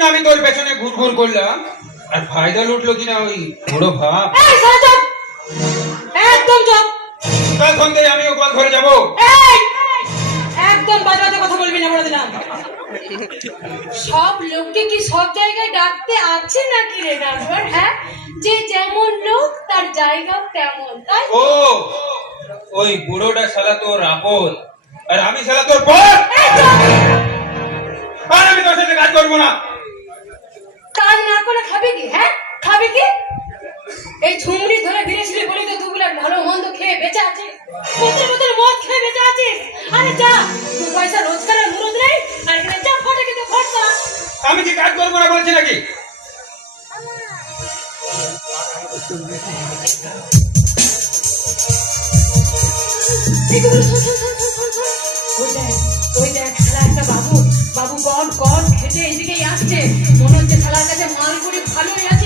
জন্য আমি তোর পেছনে ঘুরঘুর করলাম, আর ফায়দা লুটলো কিনা ওই বড় ভাব। এই সারা চুপ, একদম চুপ। তখন থেকে আমিও কল ঘরে যাবো। এই একদম বাজে বাজে কথা বলবি না, বলে দিলাম। সব লোককে কি সব জায়গায় ডাকতে আছে নাকি রে ডাকবার? হ্যাঁ, যে যেমন লোক তার জায়গা তেমন, তাই? ও ওই বুড়োটা শালা তোর আপদ, আর আমি শালা তোর পর। আর আমি তোর সাথে কাজ করবো না। কাজ না করে খাবে কি? হ্যাঁ, খাবে কি? এই ঝুমড়ি ধরে ঘিরেছিলি বলি তো তুই ভালো মন্দ খেয়ে বেঁচে আছিস, বোতল বোতল মদ খেয়ে বেঁচে আছিস। আরে যা, দু পয়সা রোজগারের মুরদ নেই, আর এখানে যা ফটে কিন্তু খরচা। আমি কি কাজ করবো না বলছি নাকি? ওই দেখ খেলা একটা বাবু, বাবু গড গড খেটে এইদিকেই আসছে, মনে হচ্ছে খেলার কাছে মাল করে ভালোই আছে।